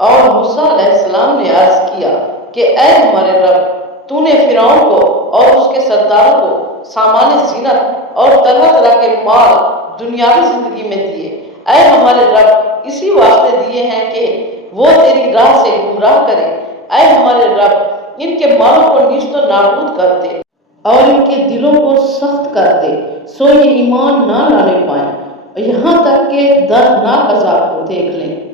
और मूसा अलैहिस्सलाम ने अर्ज किया कि ऐ हमारे रब, तूने फिरौन को और उसके सरदारों को सामान्य जीनत और तरह तरह के माल दुनियावी जिंदगी में दिए। ऐ हमारे रब, इसी वास्ते दिए हैं कि वो तेरी राह से गुमराह करे। ऐ हमारे रब, इनके मालों को नीस्तो नाबूद कर दे और इनके दिलों को सख्त कर दे, सो ये ईमान ना लाने पाए, यहाँ तक कि दर्दनाक अजाब को देख लें।